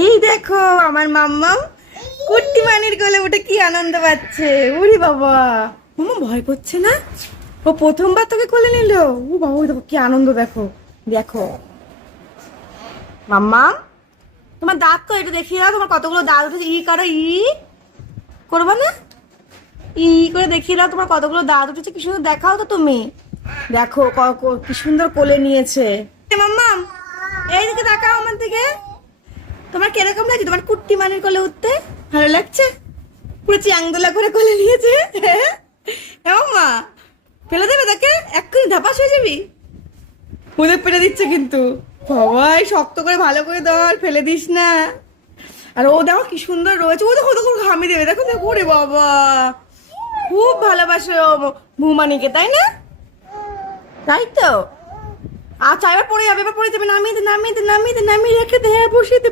এই দেখো আমার মাম্মাম কুট্টি মানির কোলে উঠে কি আনন্দ পাচ্ছে। ওরে বাবা, মাম্মা ভয় করছে না? ও প্রথমবার তোকে কোলে নিল। ও বাবা, ওই দেখো কি আনন্দ, দেখো দেখো। মাম্মা, তোমার দাঁত তো এটা দেখিয়ে দাও, তোমার কতগুলো দাঁত উঠেছে। ই করো, ই করবা না? ই করে দেখিয়ে দাও তোমার কতগুলো দাঁত উঠেছে। কি সুন্দর দেখাও তো তুমি। দেখো কি সুন্দর কোলে নিয়েছে। মাম্মাম, এইদিকে তাকাও আমার দিকে। তোমার কিরকম লাগছে তোমার কুট্টি মানির কোলে উঠতে? ভালো লাগছে? পুরো চ্যাংদোলা করে কোলে নিয়েছে। হ্যাঁ মা, ফেলে দেবে তাকে, এক্ষুনি ধাপাস হয়ে যাবি। মুদে পেরে দিচ্ছে কিন্তু। বাবাই শক্ত করে ভালো করে ধর, ফেলে দিস না। আর ও দেখো কি সুন্দর রয়েছে। ও দেখো দেখো ঘামি দেবে, দেখো দেখো। ওরে বাবা, খুব ভালোবাসো ভুমানিকে, তাই না? তাই তো। আচ্ছা, এবার পড়ে যাবে, এবার পড়ে যাবে। নামিয়ে দে, নামিয়ে দে, নামিয়ে দে, নামিয়ে রেখে দে, হ্যাঁ বসিয়ে দে।